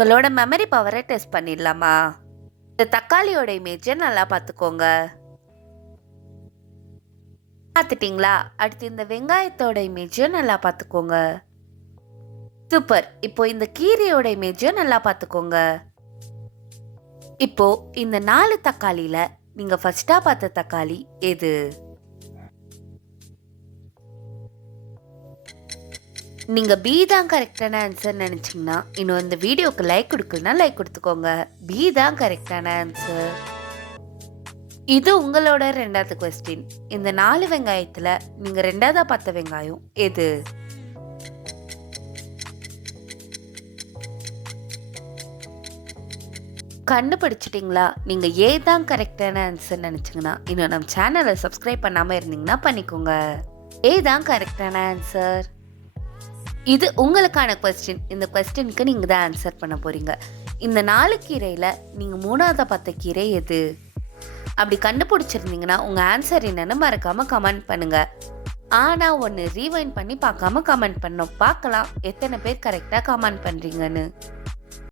உங்களோட மெமரி பவரை டெஸ்ட் பண்ணிடலாமா? இந்த தக்காளியோட இமேஜை நல்லா பார்த்துக்கோங்க. பார்த்துட்டிங்களா? அடுத்து இந்த வெங்காயத்தோட இமேஜையும் நல்லா பார்த்துக்கோங்க. சூப்பர். இப்போ இந்த கீரையோட இமேஜையும் நல்லா பார்த்துக்கோங்க. இப்போ இந்த 4 தக்காளியில நீங்க ஃபர்ஸ்டா பார்த்த தக்காளி எது? நீங்க பி தான் கரெக்டான ஆன்சர் நினைச்சீங்கன்னா இன்னும் இந்த வீடியோக்கு லைக் கொடுக்கலனா லைக் கொடுத்துக்கோங்க. பி தான் கரெக்டான ஆன்சர். இது உங்களோட 2வது கொஸ்டின். இந்த 4 வெங்காயத்துல நீங்க 2வதா பார்த்த வெங்காயம் எது? கண்டுபிடிச்சிட்டிங்களா? நீங்க ஏ தான் கரெக்டான ஆன்சர் நினைச்சீங்கன்னா இன்னும் நம்ம சேனலை சப்ஸ்கிரைப் பண்ணாம இருந்தீங்கன்னா பண்ணிக்கோங்க. ஏ தான் கரெக்டான ஆன்சர். இது உங்களுக்கான கொஸ்டின். இந்த கொஸ்டினுக்கு நீங்க தான் ஆன்சர் பண்ண போறீங்க. இந்த 4 கீரையில நீங்க 3வதா பார்த்த கீரை எது? அப்படி கண்டுபிடிச்சிருந்தீங்கன்னா உங்க ஆன்சர் என்னன்னு மறக்காம கமெண்ட் பண்ணுங்க. ஆனா ஒன்னு ரீவைண்ட் பண்ணி பார்க்காம கமெண்ட் பண்ணணும். பார்க்கலாம் எத்தனை பேர் கரெக்டா கமெண்ட் பண்றீங்கன்னு.